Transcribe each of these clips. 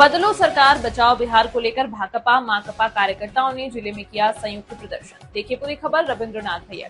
बदलो सरकार बचाओ बिहार को लेकर भाकपा माकपा कार्यकर्ताओं ने जिले में किया संयुक्त प्रदर्शन। देखिए पूरी खबर रविंद्रनाथ भैया।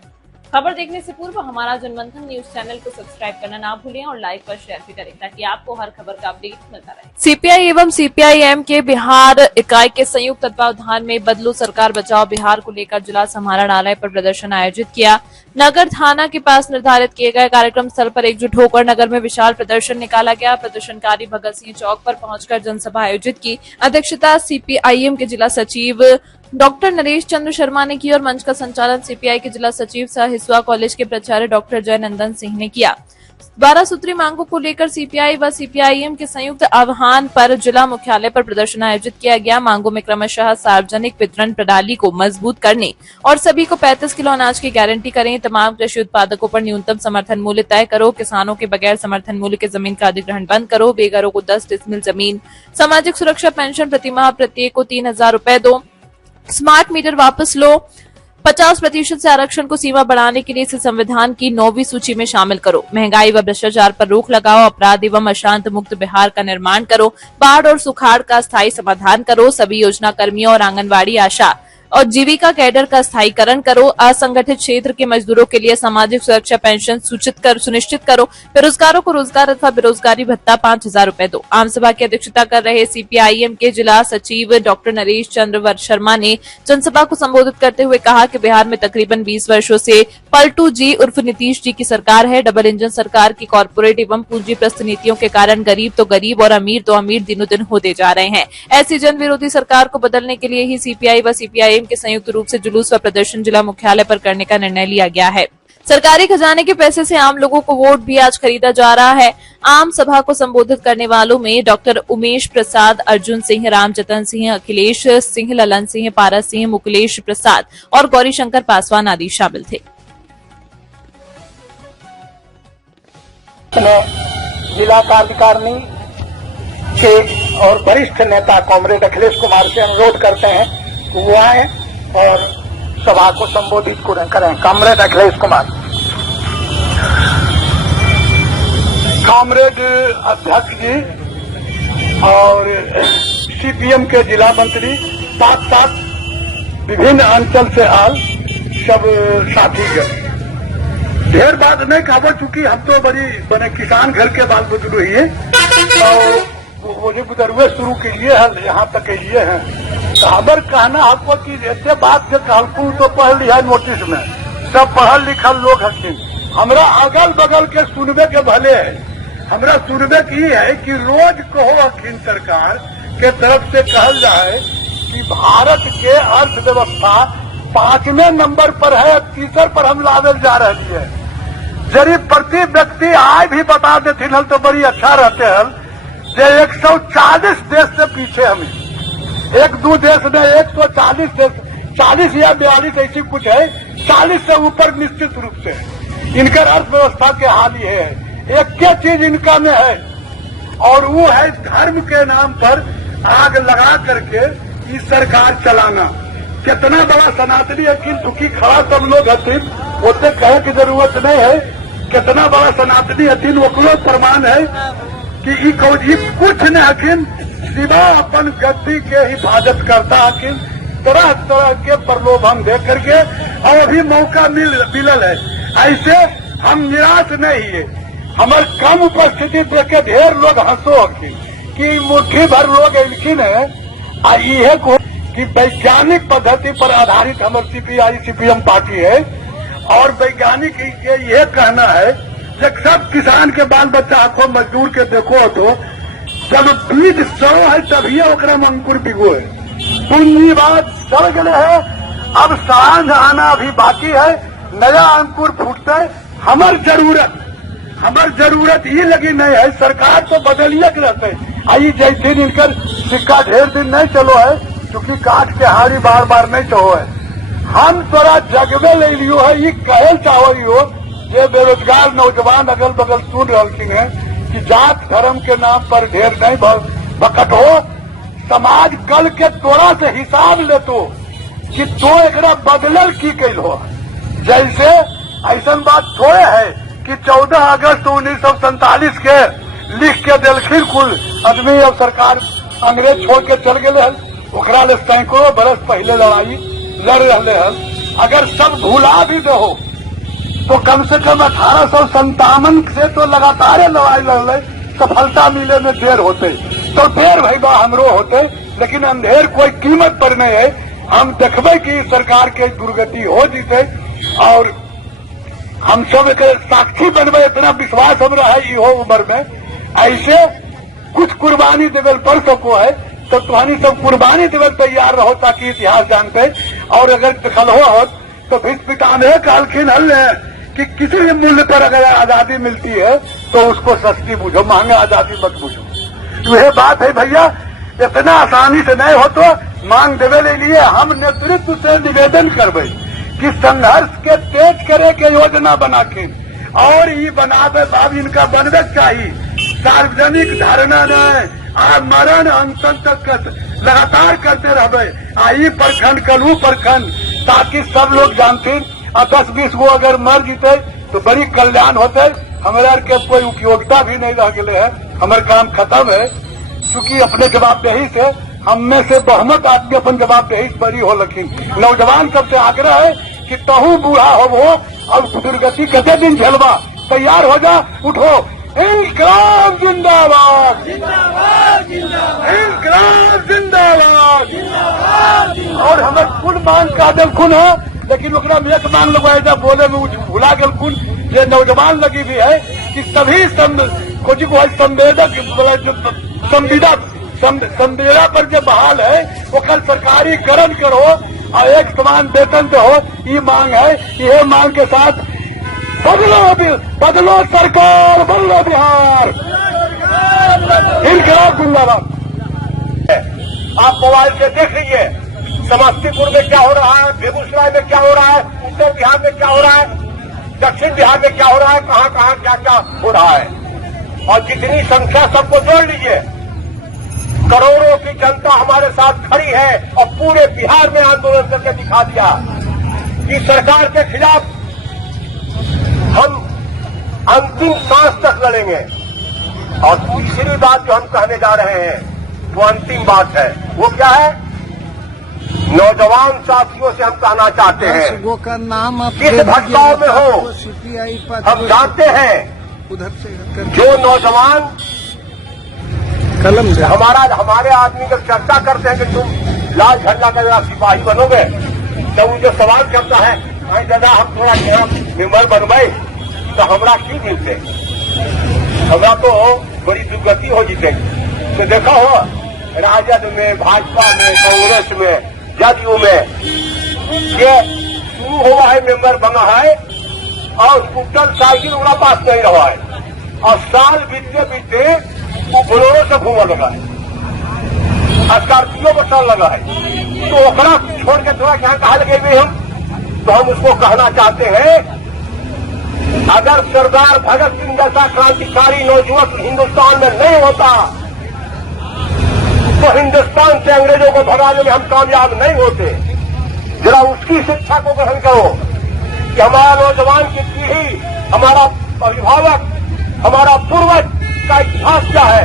खबर देखने से पूर्व हमारा जनमंथन न्यूज चैनल को सब्सक्राइब करना ना भूलें और लाइक और शेयर भी करें ताकि आपको हर खबर का अपडेट मिलता रहे। सीपीआई एवं सीपीआईएम के बिहार इकाई के संयुक्त तत्वावधान में बदलो सरकार बचाओ बिहार को लेकर जिला समाहरणालय पर प्रदर्शन आयोजित किया। नगर थाना के पास निर्धारित किए गए कार्यक्रम स्थल पर एकजुट होकर नगर में विशाल प्रदर्शन निकाला गया। प्रदर्शनकारी भगत सिंह चौक पर पहुंचकर जनसभा आयोजित की। अध्यक्षता सीपीआईएम के जिला सचिव डॉक्टर नरेश चंद्र शर्मा ने की और मंच का संचालन सीपीआई के जिला सचिव सह हिस्वा कॉलेज के प्राचार्य डॉक्टर जयनंदन सिंह ने किया। 12 सूत्री मांगों को लेकर सीपीआई व सीपीआईएम के संयुक्त आह्वान पर जिला मुख्यालय पर प्रदर्शन आयोजित किया गया। मांगों में क्रमशः सार्वजनिक वितरण प्रणाली को मजबूत करने और सभी को 35 किलो अनाज की गारंटी करें। तमाम कृषि उत्पादकों पर न्यूनतम समर्थन मूल्य तय करो। किसानों के बगैर समर्थन मूल्य के जमीन का अधिग्रहण बंद करो। बेघरों को 10 डिसमिल जमीन, सामाजिक सुरक्षा पेंशन प्रतिमाह प्रत्येक को 3000 रूपये दो। स्मार्ट मीटर वापस लो। 50% से आरक्षण को सीमा बढ़ाने के लिए इसे संविधान की 9वीं सूची में शामिल करो। महंगाई व भ्रष्टाचार पर रोक लगाओ। अपराध एवं अशांत मुक्त बिहार का निर्माण करो। बाढ़ और सुखाड़ का स्थायी समाधान करो। सभी योजना कर्मियों और आंगनबाड़ी आशा और जीविका कैडर का स्थायीकरण करो। असंगठित क्षेत्र के मजदूरों के लिए सामाजिक सुरक्षा पेंशन सुनिश्चित करो। बेरोजगारों को रोजगार अथवा बेरोजगारी भत्ता 5000 रूपये दो। आम सभा की अध्यक्षता कर रहे सीपीआईएम के जिला सचिव डॉक्टर नरेश चंद्र शर्मा ने जनसभा को संबोधित करते हुए कहा कि बिहार में तकरीबन 20 वर्षों से पलटू जी उर्फ नीतीश जी की सरकार है। डबल इंजन सरकार की कॉर्पोरेट एवं पूंजीप्रस्त नीतियों के कारण गरीब तो गरीब और अमीर तो अमीर दिनों दिन होते जा रहे हैं। ऐसी जन विरोधी सरकार को बदलने के लिए ही सीपीआई व सीपीआईएम के संयुक्त रूप से जुलूस व प्रदर्शन जिला मुख्यालय पर करने का निर्णय लिया गया है। सरकारी खजाने के पैसे से आम लोगों को वोट भी आज खरीदा जा रहा है। आम सभा को संबोधित करने वालों में डॉक्टर उमेश प्रसाद, अर्जुन सिंह, रामजतन सिंह, अखिलेश सिंह, ललन सिंह, पारस सिंह, मुकुलेश प्रसाद और गौरीशंकर पासवान आदि शामिल थे। जिला कार्यकारिणी के और वरिष्ठ नेता कॉमरेड अखिलेश कुमार से अनुरोध करते हैं कि वो आए और सभा को संबोधित करें। कॉमरेड अखिलेश कुमार। कॉमरेड अध्यक्ष जी और सीपीएम के जिला मंत्री, साथ विभिन्न अंचल से आल सब साथी गए। ढेर बात नहीं कहा, चूंकि हम तो बने किसान घर के बाल बुजुर्ग हुई है और वो जो गुजरुए शुरू कीजिए है यहाँ तक कीजिए हैं। तो हमार कहना आपको कि ऐसे बात के कहलकू तो पढ़ लिया नोटिस में, सब पढ़ल लिखल लोग हथिन। हमरा अगल बगल के सुनबे के भले है, हमरा सुनबे की है कि रोज कहो हथिन सरकार के तरफ से कहल जाए कि भारत के अर्थव्यवस्था 5वें नंबर पर है, तीसर पर हम लावे जा रही है। यदि प्रति व्यक्ति आय भी बता देते हल तो बड़ी अच्छा रहते हल। 140 देश से पीछे हमें, एक दो देश में 140 देश, 40 या 42 ऐसी कुछ है, 40 से ऊपर निश्चित रूप से इनका अर्थव्यवस्था के हाल ये है। एक के चीज इनका में है और वो है धर्म के नाम पर आग लगा करके इस सरकार चलाना। कितना बड़ा सनातनी यकीन दुखी खड़ा सब लोग हथिन, उससे कहे की जरूरत नहीं है। कितना बड़ा सनातनी हथिन ओकरो प्रमाण है कि ई कुछ न हकिन सिवा अपन गद्दी के हिफाजत करता हकिन। तरह तरह के प्रलोभन दे करके और अभी मौका मिलल है। ऐसे हम निराश नहीं है। हमारे कम उपस्थिति देख के ढेर लोग हंसो हकिन कि मुट्ठी भर लोग एलखिन है। ये को कि वैज्ञानिक पद्धति पर आधारित हमारे सीपीआई सीपीएम पार्टी है और वैज्ञानिक के ये कहना है जब सब किसान के बाल बच्चा आखो मजदूर के देखो तो जब बीज सौ है तभी ओकरा में अंकुर बिगो है। पूंजीवाद सड़ गए है, अब सांझ आना अभी बाकी है, नया अंकुर फूटता है। हमार जरूरत ये लगी नहीं है, सरकार तो बदलिए के रहते आई जैसे इनकर सिक्का ढेर दिन नहीं चलो है, क्योंकि काट के हारी बार बार नहीं चहो है। हम तोरा जगवे ले लियो है, ये कहल चाहो ये बेरोजगार नौजवान अगल बगल सुन रही है कि जात धर्म के नाम पर ढेर नहीं बकट हो। समाज कल के तोरा से हिसाब ले तो कि तो एकरा बदलल की कैल हो। जैसे ऐसा बात थोड़े है कि 14 अगस्त 1947 के लिख के दिलखिन कुल आदमी और सरकार अंग्रेज छोड़ के चल गए हन, ओकरा ले सैकड़ों बरस पहले लड़ाई लड़ रहे हन। अगर सब भूला भी दो तो कम से कम 1857 से तो लगातार लड़ाई लड़ रहे, सफलता मिले में देर होते तो देर भाई बा हमरो होते, लेकिन अंधेर कोई कीमत पर नहीं है। हम देखबे कि सरकार के दुर्गति हो जीते और हम सब एक साक्षी बनबे, इतना विश्वास हमरा है इहो उम्र में। ऐसे कुछ कुर्बानी देवल पड़ सको है तो तुम्हारी सब कुर्बानी देवल तैयार रहो ताकि इतिहास जानते। और अगर दखल हो तो भीष पितामह कालखिन हल है कि किसी भी मूल्य पर अगर आजादी मिलती है तो उसको सस्ती बुझो, महंगा आजादी मत बुझो। यह बात है भैया, इतना आसानी से नहीं हो तो मांग देवे ले लिए हम नेतृत्व से निवेदन करबे कि संघर्ष के तेज करे के योजना बना के और ये बनावे बाब इनका बनवे चाहिए। सार्वजनिक धारणा न मरण अंतन तक लगातार करते रहे, आई प्रखंड कलू प्रखंड, ताकि सब लोग जानते 10-20 गो अगर मर जीते तो बड़ी कल्याण होते। हमारा के कोई उपयोगिता भी नहीं रह गए है, हमारे काम खत्म है। चूंकि अपने जवाबदेही से हम में से बहुमत आदमी अपन जवाबदेही से बरी हो, लेकिन नौजवान सबसे आग्रह है कि तहु बूढ़ा हो वो और दुर्गति कितने दिन झेलवा, तैयार हो जा, उठो। इंकलाब जिंदाबाद, इंकलाब जिंदाबाद। और हमें कुल मांग का दिल खुन है, लेकिन ओकरा में एक मांग लगवाए जा बोले में भुला गल खुन ये नौजवान लगी भी है कि सभी खोजी को संवेदक संवेदा पर जो बहाल है वो कल सरकारीकरण करो और एक समान वेतन दो, ये मांग है। यह मांग के साथ बदलो सरकार, बदलो बिहार, इनकलाब जिंदाबाद। आप मोबाइल से देख लीजिए समस्तीपुर में क्या हो रहा है, बेगूसराय में क्या हो रहा है, उत्तर बिहार में क्या हो रहा है, दक्षिण बिहार में क्या हो रहा है, कहाँ कहाँ क्या क्या हो रहा है। और जितनी संख्या सबको जोड़ लीजिए, करोड़ों की जनता हमारे साथ खड़ी है और पूरे बिहार में आंदोलन करके दिखा दिया कि सरकार के खिलाफ हम अंतिम सांस तक लड़ेंगे। और तीसरी बात जो हम कहने जा रहे हैं वो अंतिम बात है, वो क्या है, नौजवान साथियों से हम कहना चाहते हैं का नाम किस भटकाव में हो, हम जानते हैं उधर से जो नौजवान कलम हमारे आदमी जब चर्चा करते हैं कि तुम लाल झंडा का जरा सिपाही बनोगे, तो वो जो सवाल करता है भाई दादा हम थोड़ा यहाँ मेंबर बनवाए तो हमरा की मिलते, हमरा तो बड़ी दुर्गति हो जीते। तो देखा हो राजद में, भाजपा में, कांग्रेस में, जदयू में ये शुरू हुआ है, मेंबर बना है और कुंटल साइकिल उनका पास नहीं रहा है और साल बीतते बीतते बोलोरो से घूमने लगा है, स्कॉर्पियो पर चल लगा है। तो ओकरा छोड़ के थोड़ा क्या कहा लगे हुए हम, तो हम उसको कहना चाहते हैं अगर सरदार भगत सिंह जैसा क्रांतिकारी नौजुवक हिंदुस्तान में नहीं होता तो हिंदुस्तान से अंग्रेजों को भगाने में हम कामयाब नहीं होते। जरा उसकी शिक्षा को ग्रहण करो कि हमारा नौजवान की पीढ़ी, हमारा अभिभावक, हमारा पूर्वज का इतिहास क्या है,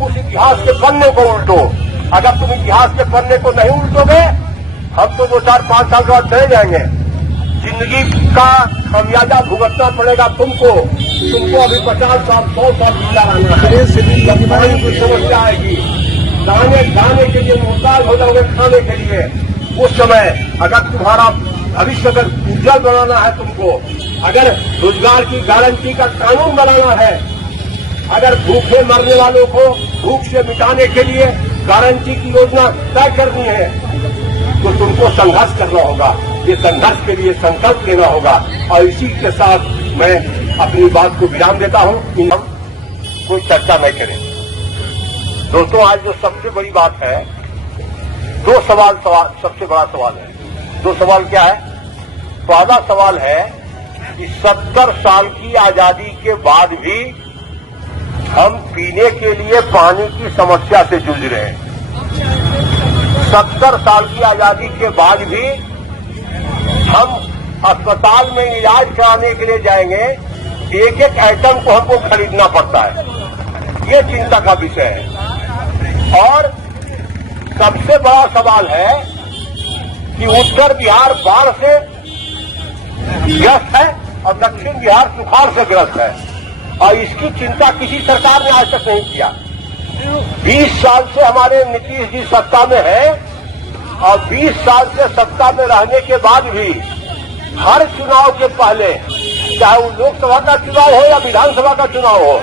उस इतिहास के पन्ने को उल्टो। अगर तुम इतिहास के पन्ने को नहीं उल्टोगे हम तो 2-4-5 साल के बाद चले जाएंगे, जिंदगी का खमियाजा भुगतना पड़ेगा तुमको अभी 50 साल 100 साल जिंदा रहना है। की समस्या आएगी, जाने के लिए मोहताज हो जाओगे खाने के लिए। उस समय अगर तुम्हारा भविष्य अगर उज्जवल बनाना है, तुमको अगर रोजगार की गारंटी का कानून बनाना है, अगर भूखे मरने वालों को भूख से मिटाने के लिए गारंटी की योजना तय करनी है तो तुमको संघर्ष करना होगा। ये संघर्ष के लिए संकल्प लेना होगा। और इसी के साथ मैं अपनी बात को विराम देता हूं कि हम कोई चर्चा नहीं करें। दोस्तों, आज जो सबसे बड़ी बात है, दो सवाल सबसे बड़ा सवाल है। दो सवाल क्या है? पहला सवाल है कि 70 साल की आजादी के बाद भी हम पीने के लिए पानी की समस्या से जूझ रहे हैं। 70 साल की आजादी के बाद भी हम अस्पताल में इलाज कराने के लिए जाएंगे, एक एक आइटम को हमको खरीदना पड़ता है। ये चिंता का विषय है। और सबसे बड़ा सवाल है कि उत्तर बिहार बाढ़ से ग्रस्त है और दक्षिण बिहार सुखाड़ से ग्रस्त है, और इसकी चिंता किसी सरकार ने आज तक नहीं किया। 20 साल से हमारे नीतीश जी सत्ता में है, और 20 साल से सत्ता में रहने के बाद भी हर चुनाव के पहले, चाहे वो लोकसभा का चुनाव हो या विधानसभा का चुनाव हो,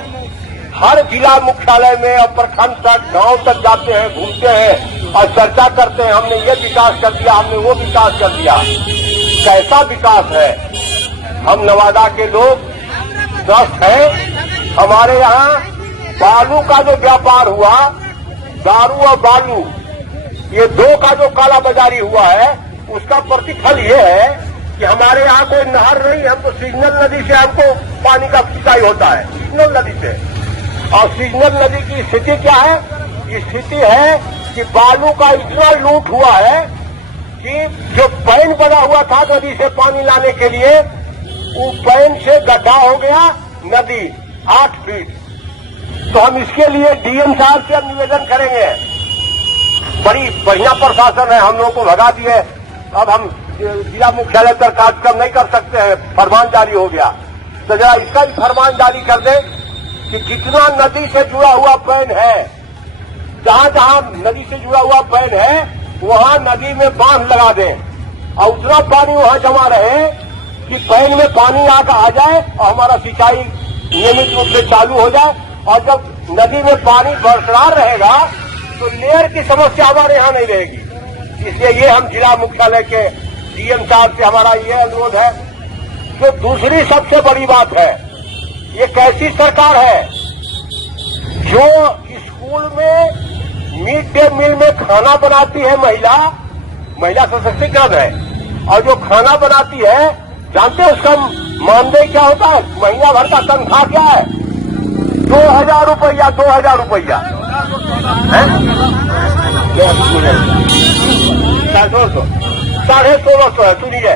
हर जिला मुख्यालय में और प्रखंड तक, गांव तक जाते हैं, घूमते हैं और चर्चा करते हैं, हमने ये विकास कर दिया, हमने वो विकास कर दिया। कैसा विकास है? हम नवादा के लोग स्वस्थ हैं। हमारे यहाँ बालू का जो व्यापार हुआ, दारू और बालू, ये दो का जो कालाबाजारी हुआ है, उसका प्रतिफल ये है कि हमारे यहाँ कोई नहर नहीं, हमको सीजनल नदी से हमको पानी का सिंचाई होता है, सीजनल नदी से। और सीजनल नदी की स्थिति क्या है? स्थिति है कि बालू का इतना लूट हुआ है कि जो पैन बना हुआ था नदी से पानी लाने के लिए, वो पैन से गड्ढा हो गया नदी 8 फीट। तो हम इसके लिए डीएम साहब से निवेदन करेंगे। बड़ी बढ़िया प्रशासन है, हम लोगों को भगा दिए, अब हम जिला मुख्यालय पर कार्यक्रम नहीं कर सकते हैं, फरमान जारी हो गया। तो जरा इसका भी फरमान जारी कर दे कि जितना नदी से जुड़ा हुआ पैन है, जहां जहां नदी से जुड़ा हुआ पैन है, वहां नदी में बांध लगा दें और उतना पानी वहां जमा रहे कि पैन में पानी आकर आ जाए और हमारा सिंचाई नियमित रूप से चालू हो जाए। और जब नदी में पानी बरकरार रहेगा तो लेयर की समस्या हमारे यहाँ नहीं रहेगी। इसलिए ये हम जिला मुख्यालय के डीएम साहब से हमारा ये अनुरोध है। तो दूसरी सबसे बड़ी बात है, ये कैसी सरकार है जो स्कूल में मिड डे मील में खाना बनाती है, महिला सशक्तिकरण है, और जो खाना बनाती है, जानते हैं उसका मानदेय क्या होता है? महीना भर का तनख्वाह क्या है? 2000 रुपया, 2000 रुपया है, 1650 है, सुनिए,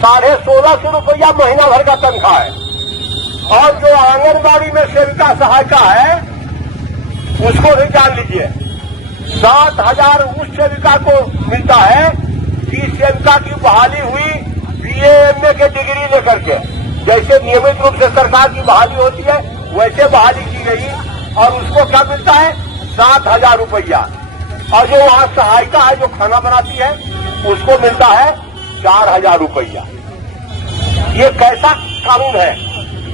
1650 रुपया महीना भर का तनख्वाह है। और जो आंगनबाड़ी में सेविका सहायिका है, उसको भी जान लीजिए, 7000 उस सेविका को मिलता है जिस सेविका की बहाली हुई BA MA के डिग्री लेकर के। जैसे नियमित रूप से सरकार की बहाली होती है, वैसे बहाली की गई, और उसको क्या मिलता है? 7000 रुपया। और जो वहाँ सहायिका है, जो खाना बनाती है, उसको मिलता है 4000 रुपया। ये कैसा कानून है?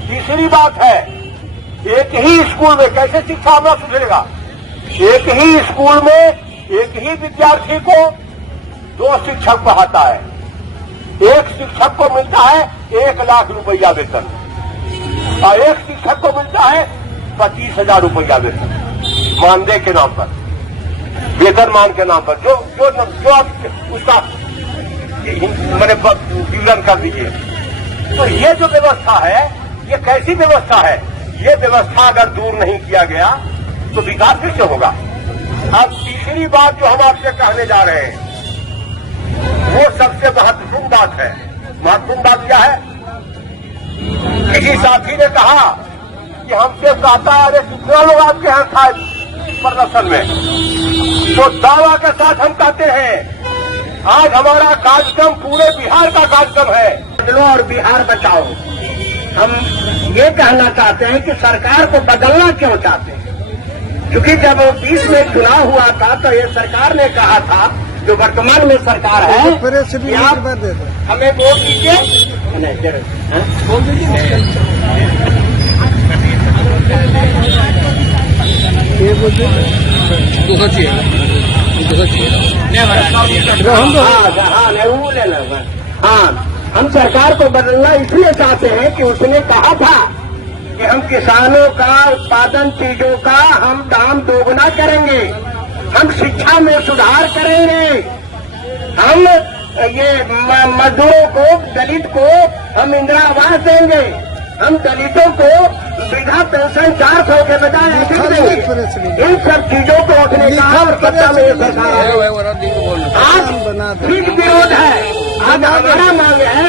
तीसरी बात है, एक ही स्कूल में कैसे शिक्षा हमारा सुधरेगा? एक ही स्कूल में एक ही विद्यार्थी को 2 शिक्षक पढ़ाता है। एक शिक्षक को मिलता है 1 लाख रुपया वेतन, और एक शिक्षक को मिलता है 25,000 रुपया वेतन, मानदेय के नाम पर, वेतनमान के नाम पर। जो उसका मैंने विवरण कर दीजिए। तो ये जो व्यवस्था है, ये कैसी व्यवस्था है? ये व्यवस्था अगर दूर नहीं किया गया तो विकास कैसे होगा? अब तीसरी बात जो हम आपसे कहने जा रहे हैं, वो सबसे महत्वपूर्ण बात है। महत्वपूर्ण बात क्या है? किसी साथी ने कहा कि हमसे कहता है, अरे कितना लोग आपके यहाँ था प्रदर्शन में? तो दावा के साथ हम कहते हैं, आज हमारा कार्यक्रम पूरे बिहार का कार्यक्रम है, बदलो और बिहार बचाओ। हम ये कहना चाहते हैं कि सरकार को बदलना क्यों चाहते हैं? क्योंकि जब 20 में चुनाव हुआ था तो ये सरकार ने कहा था, जो वर्तमान में सरकार है, कि आप हमें वोट दीजिए। हाँ, हम सरकार को बदलना इसलिए चाहते हैं कि उसने कहा था कि हम किसानों का उत्पादन चीजों का हम दाम दोगुना करेंगे, हम शिक्षा में सुधार करेंगे, हम ये मजदूरों को, दलित को हम इंदिरा आवास देंगे, हम दलितों को वृद्धा पेंशन 400 के बजाय अधिक देंगे। इन सब चीजों को रखने का सत्ता में सरकार आज ठीक विरोध है। आज हमारा मांग है